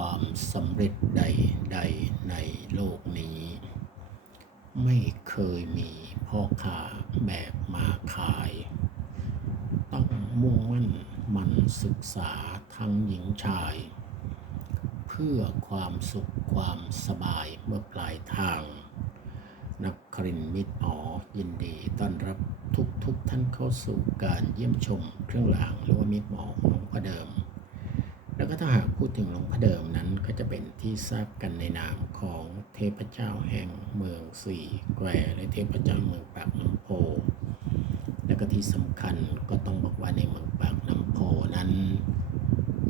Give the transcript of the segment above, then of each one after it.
ความสำเร็จใดๆในโลกนี้ ไม่เคยมีพ่อค้าแบกมาขาย ต้องมุ่งมั่นมันศึกษาทั้งหญิงชาย เพื่อความสุขความสบายเมื่อปลายทาง นักครินมิตรอ๋อยินดีต้อนรับทุกทุกๆท่านเข้าสู่การเยี่ยมชมเครื่องรางหรือว่ามิตรหมอของพ่อเดิม แล้วก็ถ้าหากพูดถึงหลวงพ่อเดิมนั้นก็จะเป็นที่ทราบกันในนามของเทพเจ้าแห่งเมืองสี่แควและเทพเจ้าเมืองปากน้ำโพ และก็ที่สำคัญก็ต้องบอกว่าในเมืองปากน้ำโพนั้น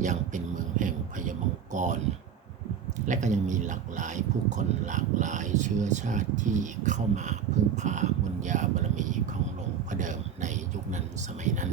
ยังเป็นเมืองแห่งพญามังกร และก็ยังมีหลากหลายผู้คนหลากหลายเชื้อชาติที่เข้ามาพึ่งพาบุญญาบารมีของหลวงพ่อเดิมในยุคนั้นสมัยนั้น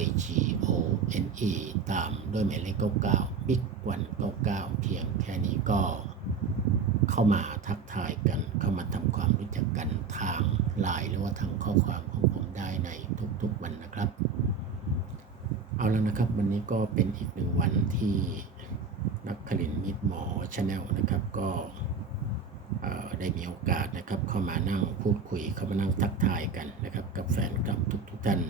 I G O N E ตามด้วยหมายเลข99 Big วัน99เพียงแค่นี้ก็เข้ามาทักทายกัน เข้ามาทำความรู้จักกันทางไลน์หรือว่าทางข้อความของผมได้ในทุกๆวันนะครับ เอาแล้วนะครับ วันนี้ก็เป็นอีกหนึ่งวันที่นักคลินมิตรหมอชาแนลนะครับก็ได้มีโอกาสนะครับเข้ามานั่งพูดคุยเข้ามานั่งทักทายกันนะครับ กับแฟนคลับทุกๆท่าน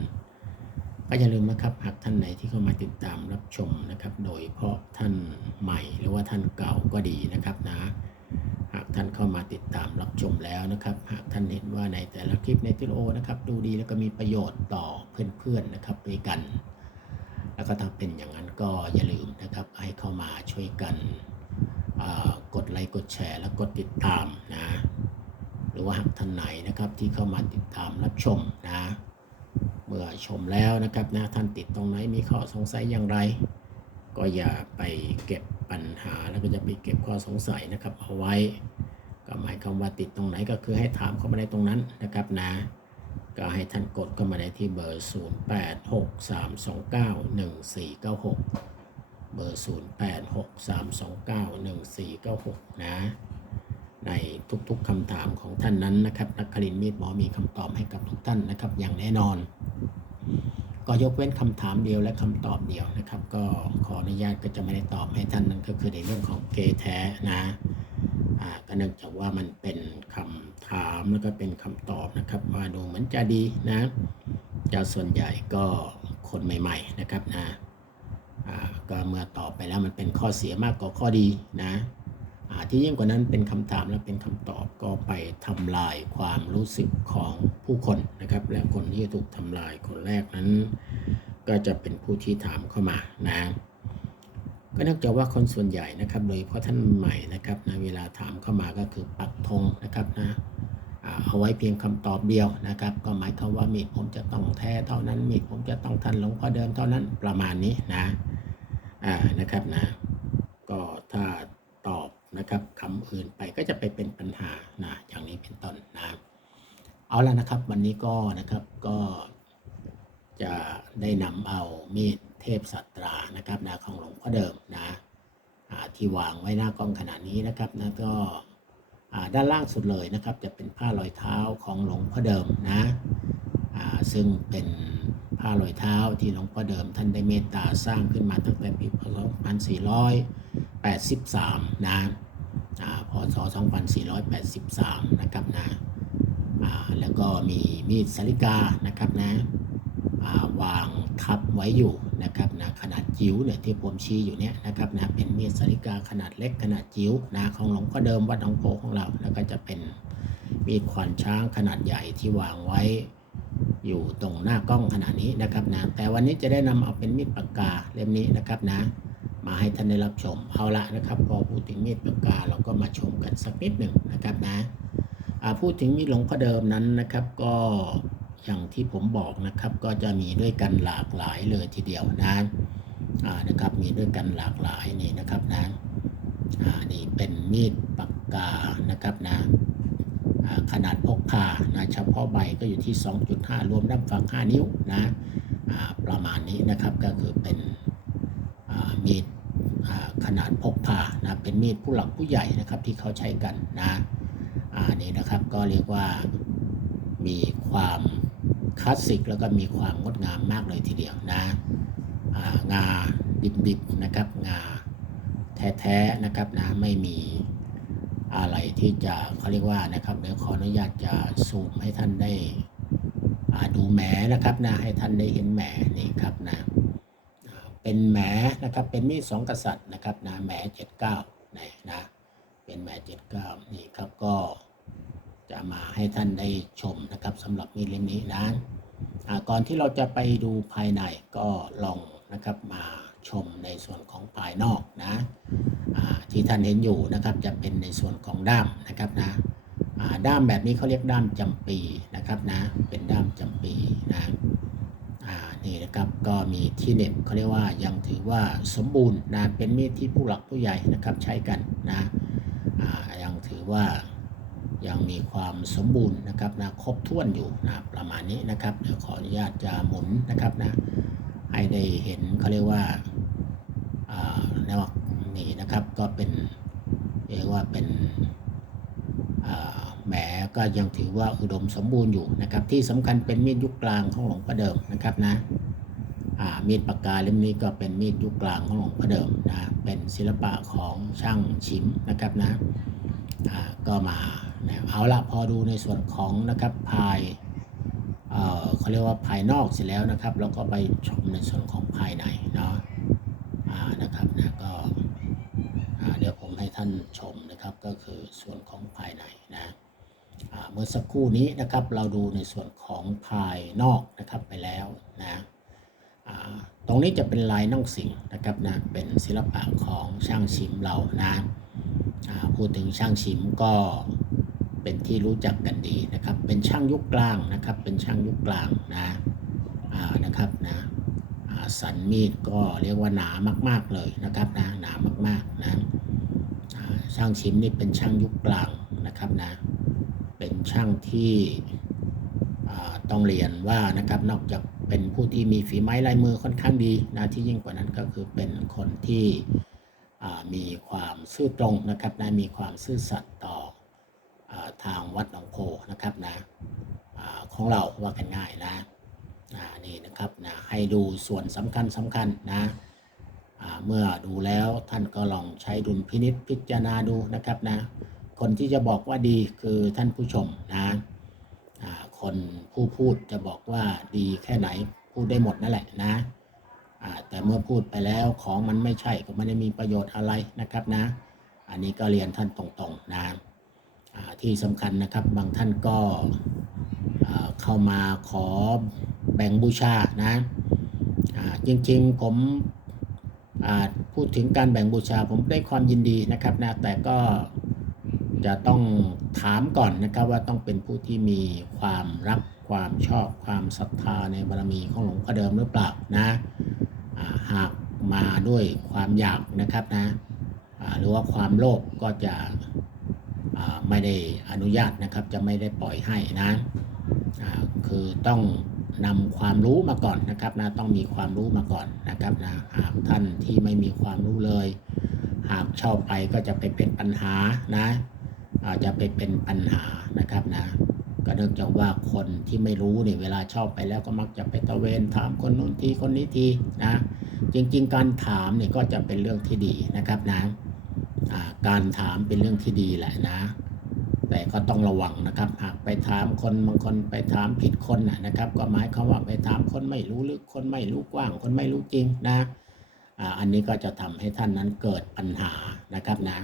ก็อย่าลืมนะครับหากท่านไหนที่เข้ามาติดตามรับชมนะครับ โดยเฉพาะท่านใหม่หรือว่าท่านเก่าก็ดีนะครับนะ หากท่านเข้ามาติดตามรับชมแล้วนะครับ หากท่านเห็นว่าในแต่ละคลิปในทิโอนะครับ ดูดีแล้วก็มีประโยชน์ต่อเพื่อนๆนะครับด้วยกัน แล้วก็ถ้าเป็นอย่างนั้นก็อย่าลืมนะครับให้เข้ามาช่วยกันกดไลค์กดแชร์ และกดติดตามนะ หรือว่าหากท่านไหนนะครับที่เข้ามาติดตามรับชมนะ มื่อชมแล้วนะครับนะท่านติดตรงไหนมีข้อสงสัยอย่างไร ก็อย่าไปเก็บปัญหาแล้วก็จะไปเก็บข้อสงสัยนะครับเอาไว้ ก็หมายความว่าติดตรงไหนก็คือให้ถามเข้ามาในตรงนั้นนะครับนะก็ให้ท่านกดเข้ามาได้ที่เบอร์ 0863291496 เบอร์ 0863291496 นะ ในทุกๆคำถามของท่านนั้นนะครับนักคลินมีดหมอมีคำตอบให้กับทุกท่านนะครับอย่างแน่นอน ก็ยกเว้นคำถามเดียวและคำตอบเดียวนะครับ ก็ขออนุญาตก็จะไม่ได้ตอบให้ท่านนั่นก็คือในเรื่องของเกย์แท้นะอ่าก็เนื่องจากว่ามันเป็นคำถามแล้วก็เป็นคำตอบนะครับว่าดูเหมือนจะดีนะจะส่วนใหญ่ก็คนใหม่ ๆนะครับนะอ่าก็เมื่อตอบไปแล้วมันเป็นข้อเสียมากกว่าข้อดีนะ ที่ยิ่งกว่านั้นเป็นคำถามและเป็นคำตอบก็ไปทำลายความรู้สึกของผู้คนนะครับ และคนที่ถูกทำลายคนแรกนั้น ก็จะเป็นผู้ที่ถามเข้ามานะก็เนื่องจากว่าคนส่วนใหญ่นะครับ โดยเฉพาะท่านใหม่นะครับนะเวลาถามเข้ามาก็คือปักธงนะครับนะเอาไว้เพียงคำตอบเดียวนะครับ ก็หมายความว่ามีผมจะต้องแท้เท่านั้นมีผมจะต้องทันหลวงพ่อเดิมเท่านั้นประมาณนี้นะอ่านะครับนะ นะครับคำอื่นไปก็จะไปเป็นปัญหานะอย่างนี้เป็นต้นนะเอาละนะครับ วันนี้ก็นะครับก็จะได้นำเอามีดเทพสัตรานะครับนะของหลวงพ่อเดิมนะที่วางไว้หน้ากล้องขนาดนี้นะครับนะก็ด้านล่างสุดเลยนะครับ จะเป็นผ้ารอยเท้าของหลวงพ่อเดิมนะซึ่งเป็นผ้ารอยเท้าที่หลวงพ่อเดิมท่านได้เมตตาสร้างขึ้นมาตั้งแต่ปีพศ2483 นะอ่า พศ 2483 นะครับนะแล้วก็มีมีดสาลิกานะครับนะาวางทับไว้อยู่นะครับนะขนาดจิ๋วเนี่ยที่ผมชี้อยู่เนี่ยนะครับนะเป็นมีดสาลิกาขนาดเล็กขนาดจิ๋วนะของหลวงพ่อเดิมวัดหนองโพของเรา แล้วก็จะเป็นมีดขวานช้างขนาดใหญ่ที่วางไว้อยู่ตรงหน้ากล้องขนาดนี้นะครับนะแต่วันนี้จะได้นำเอาเป็นมีดปากกาเล่มนี้นะครับนะ มาให้ท่านได้รับชมเอาละนะครับ พอพูดถึงมีดปากกาเราก็มาชมกันสักนิดหนึ่งนะครับนะพูดถึงมีดหลงพ่อเดิมนั้นนะครับก็อย่างที่ผมบอกนะครับก็จะมีด้วยกันหลากหลายเลยทีเดียวนะนะครับมีด้วยกันหลากหลายนี่นะครับนะนี่เป็นมีดปากกานะครับนะขนาดพกพานะเฉพาะใบก็อยู่ที่ 2.5 รวมด้ามฝัก 5 นิ้วนะประมาณนี้นะครับก็คือเป็นมีด ขนาดพกพานะเป็นมีดผู้หลักผู้ใหญ่นะครับที่เขาใช้กันนะอ่านี่นะครับก็เรียกว่ามีความคลาสสิกแล้วก็มีความงดงามมากเลยทีเดียวนะงาดิบๆนะครับงาแท้ๆนะครับนะไม่มีอะไรที่จะเขาเรียกว่านะครับเดี๋ยวขออนุญาตจะซูมให้ท่านได้ดูแหมนะครับนะให้ท่านได้เห็นแหมนี่ครับนะ เป็นแหมนะครับเป็นมีดสองกษัตริย์นะครับนะแหมเจ็ดเก้านี่นะเป็นแหมเจ็ดเก้านี่ครับก็จะมาให้ท่านได้ชมนะครับสำหรับมีดเล่มนี้นะก่อนที่เราจะไปดูภายในก็ลองนะครับมาชมในส่วนของภายนอกนะที่ท่านเห็นอยู่นะครับจะเป็นในส่วนของด้ามนะครับนะด้ามแบบนี้เขาเรียกด้ามจำปีนะครับนะเป็นด้ามจำปีนะ นี่นะครับก็มีที่เหน็บเขาเรียกว่ายังถือว่าสมบูรณ์นะเป็นมีดที่ผู้หลักผู้ใหญ่นะครับใช้กันนะยังถือว่ายังมีความสมบูรณ์นะครับนะครบถ้วนอยู่นะประมาณนี้นะครับเดี๋ยวขออนุญาตจะหมุนนะครับนะให้ได้เห็นเขาเรียกว่าอ่าแนวนี้นะครับก็เป็นเรียกว่าเป็นอ่า แหมก็ยังถือว่าอุดมสมบูรณ์อยู่นะครับ ที่สำคัญเป็นมีดยุคกลางของหลวงพ่อเดิมนะครับนะมีดปากกาเล่มนี้ก็เป็นมีดยุคกลางของหลวงพ่อเดิมนะเป็นศิลปะของช่างชิมนะครับนะก็มานะเอาละพอดูในส่วนของนะครับภายเอ่อเขาเรียกว่าภายนอกเสร็จแล้วนะครับเราก็ไปชมในส่วนของภายในเนาะนะครับนะก็เดี๋ยวผมให้ท่านชมนะครับก็คือส่วนของภายในนะ เมื่อสักครู่นี้นะครับเราดูในส่วนของภายนอกนะครับไปแล้วนะตรงนี้จะเป็นลายนั่งสิงนะครับนะเป็นศิลปะของช่างชิมเรานะพูดถึงช่างชิมก็เป็นที่รู้จักกันดีนะครับ เป็นช่างยุคกลางนะครับ เป็นช่างยุคกลางนะนะครับนะสันมีดก็เรียกว่าหนามาก ๆเลยนะครับนะหนามากๆนะช่างชิมนี่เป็นช่างยุคกลางนะครับนะ เป็นช่างที่ต้องเรียนว่านะครับนอกจากเป็นผู้ที่มีฝีไม้ลายมือค่อนข้างดีนะที่ยิ่งกว่านั้นก็คือเป็นคนที่มีความซื่อตรงนะครับนะมีความซื่อสัตย์ต่ออทางวัดหนองโพนะครับนะอของเราว่ากันง่ายนะนี่นะครับนะให้ดูส่วนสำคัญสำคัญนะเมื่อดูแล้วท่านก็ลองใช้ดุลพินิษพิจารณาดูนะครับนะ คนที่จะบอกว่าดีคือท่านผู้ชมนะคนผู้พูดจะบอกว่าดีแค่ไหนพูดได้หมดนั่นแหละนะแต่เมื่อพูดไปแล้วของมันไม่ใช่ก็ไม่ได้มีประโยชน์อะไรนะครับนะ อันนี้ก็เรียนท่านตรงๆนะที่สำคัญนะครับบางท่านก็เข้ามาขอแบ่งบูชานะจริงๆผมพูดถึงการแบ่งบูชาผมได้ความยินดีนะครับนะแต่ก็ จะต้องถามก่อนนะครับว่าต้องเป็นผู้ที่มีความรักความชอบความศรัทธาในบารมีของหลวงพ่อเดิมหรือเปล่านะหากมาด้วยความอยากนะครับนะหรือว่าความโลภก็จะไม่ได้อนุญาตนะครับจะไม่ได้ปล่อยให้นะคือต้องนำความรู้มาก่อนนะครับนะต้องมีความรู้มาก่อนนะครับนะหากท่านที่ไม่มีความรู้เลย หากเช่าไปก็จะไปเป็นปัญหานะ อาจจะไปเป็นปัญหานะครับนะก็เนื่องจากว่าคนที่ไม่รู้เนี่ยเวลาช่าไปแล้วก็มักจะไปตะเวนถามคนนู้นทีคนนี้ทีนะจริง ๆ การถามเนี่ยก็จะเป็นเรื่องที่ดีนะครับนะการถามเป็นเรื่องที่ดีแหละนะ แต่ก็ต้องระวังนะครับหากไปถามคนบางคนไปถามผิดคนนะครับ ก็หมายความว่าไปถามคนไม่รู้ลึกคนไม่รู้กว้าง คนไม่รู้จริงนะอันนี้ก็จะทำให้ท่านนั้นเกิดปัญหานะครับนะ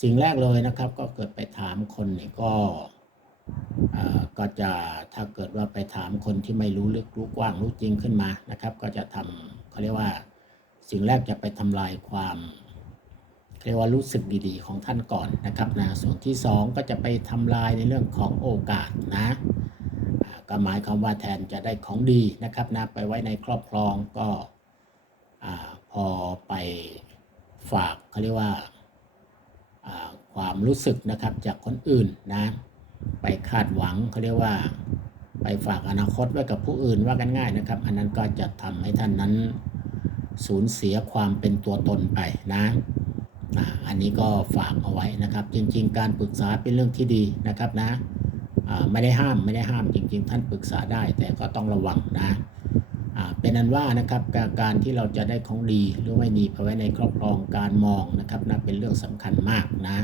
สิ่งแรกเลยนะครับ ก็เกิดไปถามคนเนี่ยก็ก็จะถ้าเกิดว่าไปถามคนที่ไม่รู้ลึกรู้กว้างรู้จริงขึ้นมานะครับ ก็จะทำเขาเรียกว่า สิ่งแรกจะไปทำลายความเรียกว่ารู้สึกดีๆ ของท่านก่อนนะครับนะส่วนที่ 2 ก็จะไปทำลายในเรื่องของโอกาสนะก็หมายความว่าแทนจะได้ของดีนะครับนะไปไว้ในครอบครองก็อพอไปฝากเขาเรียกว่า รู้สึกนะครับจากคนอื่นนะ ไปคาดหวังเขาเรียกว่า ไปฝากอนาคตไว้กับผู้อื่นว่ากันง่ายนะครับ อันนั้นก็จะทำให้ท่านนั้นสูญเสียความเป็นตัวตนไปนะอันนี้ก็ฝากเอาไว้นะครับ จริง ๆ การปรึกษาเป็นเรื่องที่ดีนะครับนะไม่ได้ห้ามไม่ได้ห้ามจริง ๆ ท่านปรึกษาได้แต่ก็ต้องระวังนะเป็นนั้นว่านะครับการที่เราจะได้ของดีหรือไม่ดีไปไว้ในครอบครองการมองนะครับนะเป็นเรื่องสำคัญมากนะ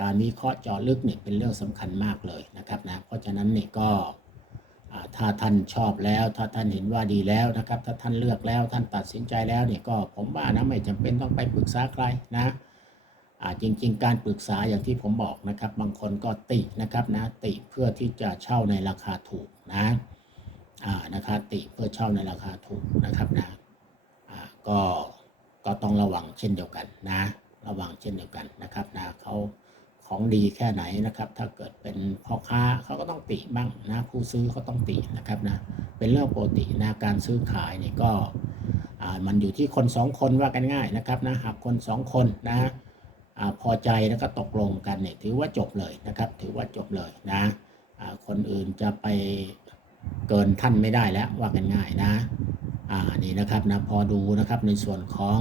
การวิเคราะห์เจาะลึกเนี่ยเป็นเรื่องสำคัญมากเลยนะครับนะเพราะฉะนั้นเนี่ยก็ถ้าท่านชอบแล้ว ถ้าท่านเห็นว่าดีแล้วนะครับ ถ้าท่านเลือกแล้วท่านตัดสินใจแล้วเนี่ยก็ผมว่านะไม่จำเป็นต้องไปปรึกษาใครนะจริง ๆ การปรึกษาอย่างที่ผมบอกนะครับ บางคนก็ตินะครับนะติเพื่อที่จะเช่าในราคาถูกนะนะครับติเพื่อเช่าในราคาถูกนะครับนะก็ก็ต้องระวังเช่นเดียวกันนะ ระวังเช่นเดียวกันนะครับนะเขา ของดีแค่ไหนนะครับ ถ้าเกิดเป็นพ่อค้าเขาก็ต้องติบ้างนะผู้ซื้อเขาต้องตินะครับนะเป็นเรื่องปกตินะการซื้อขายเนี่ยก็มันอยู่ที่คนสองคนว่ากันง่ายนะครับนะหากคนสองคนนะอพอใจแล้วก็ตกลงกันเนี่ยถือว่าจบเลยนะครับ ถือว่าจบเลยนะคนอื่นจะไปเกินท่านไม่ได้แล้วว่ากันง่ายนะอ่านี่นะครับนะพอดูนะครับในส่วนของ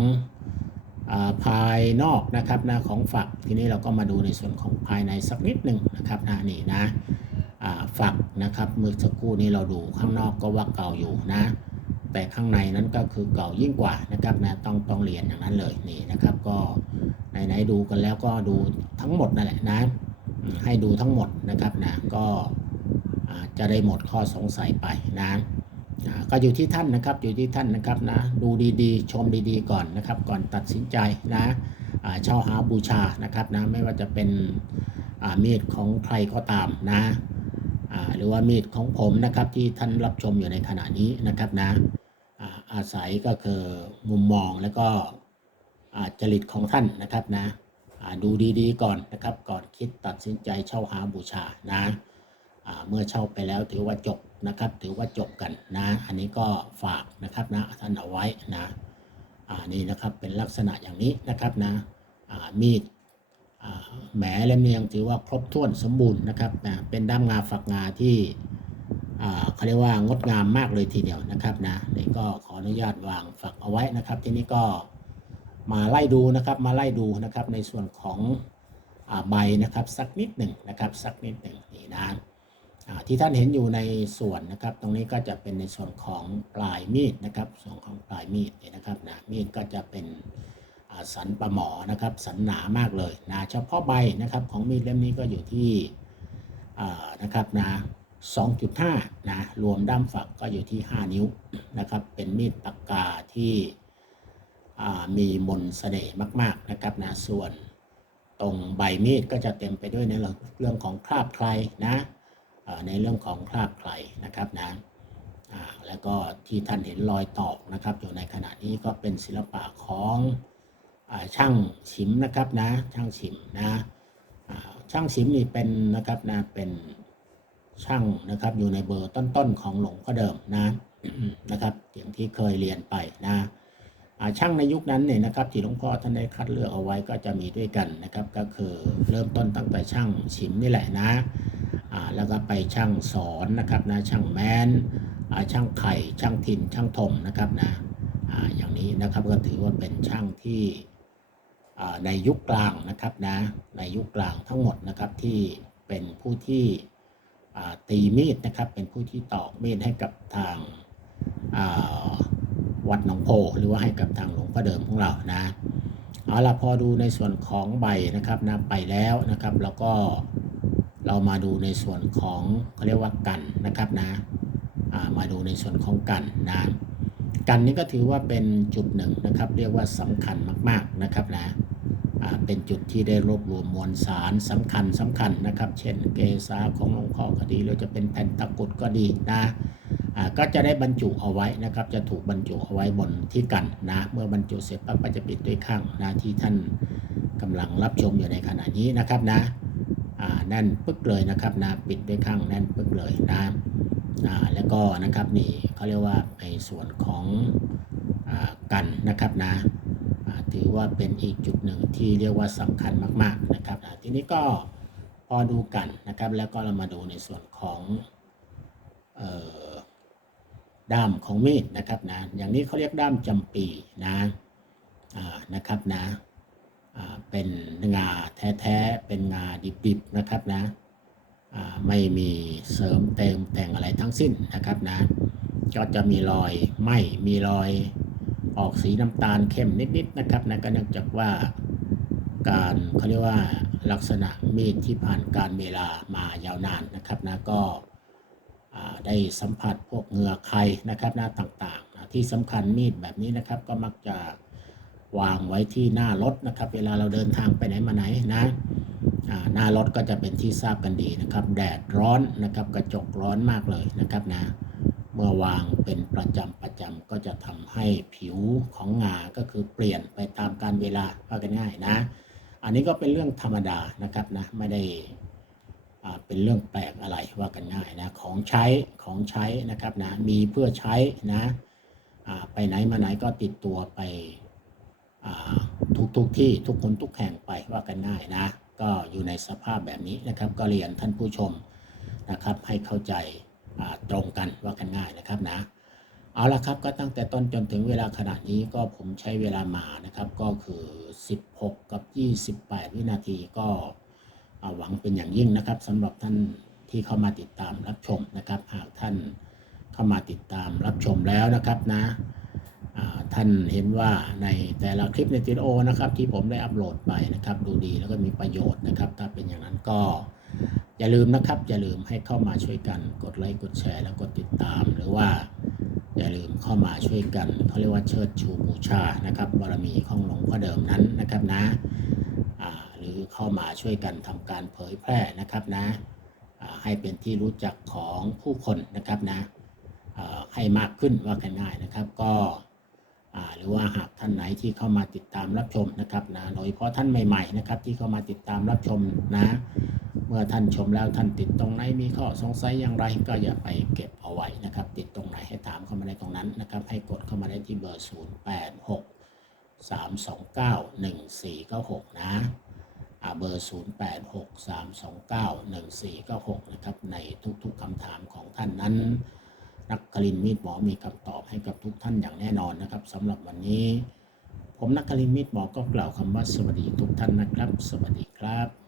ภายนอกนะครับนะของฝักทีนี้เราก็มาดูในส่วนของภายในสักนิดหนึ่งนะครับนะนี่นะฝักนะครับเมื่อสักครู่นี้เราดูข้างนอกก็ว่าเก่าอยู่นะ แต่ข้างในนั้นก็คือเก่ายิ่งกว่านะครับนะต้องต้องเรียนอย่างนั้นเลยนี่นะครับก็ไหนๆดูกันแล้วก็ดูทั้งหมดนั่นแหละนะให้ดูทั้งหมดนะครับนะก็จะได้หมดข้อสงสัยไปนะ ก็อยู่ที่ท่านนะครับอยู่ที่ท่านนะครับนะดูดีๆ ชมดีๆก่อนนะครับ ก่อนตัดสินใจนะเช่าหาบูชานะครับนะไม่ว่าจะเป็นอ่ามีดของใครก็ตามนะหรือว่ามีดของผมนะครับที่ท่านรับชมอยู่ในขณะนี้นะครับนะอาศัยก็คือมุมมองแล้วก็อาจริตของท่านนะครับนะดูดีๆก่อนนะครับ ก่อนคิดตัดสินใจเช่าหาบูชานะเมื่อเช่าไปแล้วถือว่าจบ นะครับ ถือว่าจบกันนะ อันนี้ก็ฝากนะครับนะท่านเอาไว้นะอ่านี่นะครับเป็นลักษณะอย่างนี้นะครับนะอ่ามีดอ่าแหมเล่มเนียงถือว่าครบถ้วนสมบูรณ์นะครับนะเป็นด้ามงาฝักงาที่อ่าเขาเรียกว่างดงามมากเลยทีเดียวนะครับนะนี่ก็ขออนุญาตวางฝักเอาไว้นะครับ ทีนี้ก็มาไล่ดูนะครับมาไล่ดูนะครับในส่วนของอาใบนะครับสักนิดหนึ่งนะครับสักนิดหนึ่งนี่นะ ที่ท่านเห็นอยู่ในส่วนนะครับ ตรงนี้ก็จะเป็นในส่วนของปลายมีดนะครับ ส่วนของปลายมีดเนี่ยนะครับนะมีดก็จะเป็นสันประหมอนะครับ สันหนามากเลยนะเฉพาะใบนะครับของมีดเล่มนี้ก็อยู่ที่นะครับนะ2.5นะรวมด้ามฝักก็อยู่ที่ 5 นิ้วนะครับ เป็นมีดปากกาที่มีมนเสน่ห์มากๆนะครับนะส่วนตรงใบมีดก็จะเต็มไปด้วยในเรื่องของคราบใครนะ ในเรื่องของคราบไคลนะครับนะอ่าแล้วก็ที่ท่านเห็นรอยตอกนะครับอยู่ในขณะนี้ก็เป็นศิลปะของอช่างฉิมนะครับนะช่างฉิมนะช่างฉิมนี่เป็นนะครับนะเป็นช่างนะครับอยู่ในเบอร์ต้นๆของหลวงพ่อเดิมนะนะครับอย่างที่เคยเรียนไปนะช่างในยุคนั้นเนี่ยนะครับที่หลวงพ่อท่านได้คัดเลือกเอาไว้ก็จะมีด้วยกันนะครับ ก็คือเริ่มต้นตั้งแต่ช่างฉิมนี่แหละนะ แล้วก็ไปช่างสอนนะครับนะช่างแมนอ่าช่างไข่ช่างถิ่นช่างถมนะครับนะอย่างนี้นะครับก็ถือว่าเป็นช่างที่ในยุคกลางนะครับนะในยุคกลางทั้งหมดนะครับที่เป็นผู้ที่ตีมีดนะครับเป็นผู้ที่ตอกมีดให้กับทางวัดหนองโพหรือว่าให้กับทางหลวงพ่อเดิมของเรานะเอาละพอดูในส่วนของใบนะครับนะไปแล้วนะครับแล้วก็ เรามาดูในส่วนของเขาเรียกว่ากันนะครับนะมาดูในส่วนของกันนะกันนี้ก็ถือว่าเป็นจุดหนึ่งนะครับ เรียกว่าสำคัญมากๆนะครับนะเป็นจุดที่ได้รวบรวมมวลสารสำคัญสำคัญนะครับ เช่นเกษาของหลวงพ่อก็ดีหรือจะเป็นแผ่นตะกุดก็ดีนะก็จะได้บรรจุเอาไว้นะครับ จะถูกบรรจุเอาไว้บนที่กันนะเมื่อบรรจุเสร็จปั๊บก็จะปิดด้วยข้างนะที่ท่านกำลังรับชมอยู่ในขณะนี้นะครับนะ แน่นปึ๊กเลยนะครับนะปิดด้วยข้างแน่นปึ๊กเลยนะอ่าแล้วก็นะครับนี่เขาเรียกว่าในส่วนของอกันนะครับนะอ่าถือว่าเป็นอีกจุดหนึ่งที่เรียกว่าสำคัญมาก ๆนะครับอ่าทีนี้ก็พอดูกันนะครับ แล้วก็เรามาดูในส่วนของออด้ามของมีดนะครับนะอย่างนี้เขาเรียกด้ามจำปีนะนะครับนะอ่า เป็นงาแท้ๆ เป็นงาดิบๆนะครับนะไม่มีเสริมเติมแต่งอะไรทั้งสิ้นนะครับนะ ก็จะมีรอยไหมมีรอยออกสีน้ำตาลเข้มนิดๆนะครับนะก็เนื่องจากว่าการเขาเรียกว่าลักษณะมีดที่ผ่านการเวลามายาวนานนะครับนะก็ได้สัมผัสพวกเหงือไข่นะครับนะต่างๆนะที่สำคัญมีดแบบนี้นะครับก็มักจะ วางไว้ที่หน้ารถนะครับ เวลาเราเดินทางไปไหนมาไหนนะหน้ารถก็จะเป็นที่ทราบกันดีนะครับ แดดร้อนนะครับกระจกร้อนมากเลยนะครับนะเมื่อวางเป็นประจำประจำก็จะทำให้ผิวของงาก็คือเปลี่ยนไปตามการเวลาว่ากันง่ายนะ อันนี้ก็เป็นเรื่องธรรมดานะครับนะไม่ได้เป็นเรื่องแปลกอะไรว่ากันง่ายนะของใช้ของใช้นะครับนะมีเพื่อใช้นะไปไหนมาไหนก็ติดตัวไป ทุกทุกที่ทุกคนทุกแห่งไปว่ากันง่ายนะ ก็อยู่ในสภาพแบบนี้นะครับ ก็เรียนท่านผู้ชมนะครับ ให้เข้าใจตรงกันว่ากันง่ายนะครับนะเอาละครับก็ตั้งแต่ต้นจนถึงเวลาขณะนี้ก็ผมใช้เวลามานะครับก็คือ 16 กับ 28 วินาทีก็อ่าหวังเป็นอย่างยิ่งนะครับสำหรับท่านที่เข้ามาติดตามรับชมนะครับ หากท่านเข้ามาติดตามรับชมแล้วนะครับนะ ท่านเห็นว่าในแต่ละคลิปในวิดโอนะครับ ที่ผมได้อัปโหลดไปนะครับ ดูดีแล้วก็มีประโยชน์นะครับ ถ้าเป็นอย่างนั้นก็อย่าลืมนะครับ อย่าลืมให้เข้ามาช่วยกันกดไลค์กดแชร์แล้วกดติดตาม หรือว่า อย่าลืมเข้ามาช่วยกันเขาเรียกว่าเชิดชูบูชานะครับบารมีของหลวงพ่อเดิมนั้นนะครับนะหรือเข้ามาช่วยกันทำการเผยแพร่นะครับนะให้เป็นที่รู้จักของผู้คนนะครับนะให้มากขึ้นว่ากันง่ายนะครับ ก็ หรือว่าหากท่านไหนที่เข้ามาติดตามรับชมนะครับนะโดยเฉพาะท่านใหม่ๆนะครับที่เข้ามาติดตามรับชมนะ เมื่อท่านชมแล้วท่านติดตรงไหนมีข้อสงสัยอย่างไร ก็อย่าไปเก็บเอาไว้นะครับ ติดตรงไหนให้ถามเข้ามาได้ตรงนั้นนะครับ ให้กดเข้ามาได้ที่เบอร์ 0 8 6 3 2 9 1 4 9 6 นะอ่าเบอร์ 0 8 6 3 2 9 1 4 9 6 นะครับ ในทุกๆคำถามของท่านนั้น นักกลินมีดหมอมีคำตอบให้กับทุกท่านอย่างแน่นอนนะครับสำหรับวันนี้ ผมนักกลินมีดหมอก็กล่าวคำว่าสวัสดีทุกท่านนะครับ สวัสดีครับ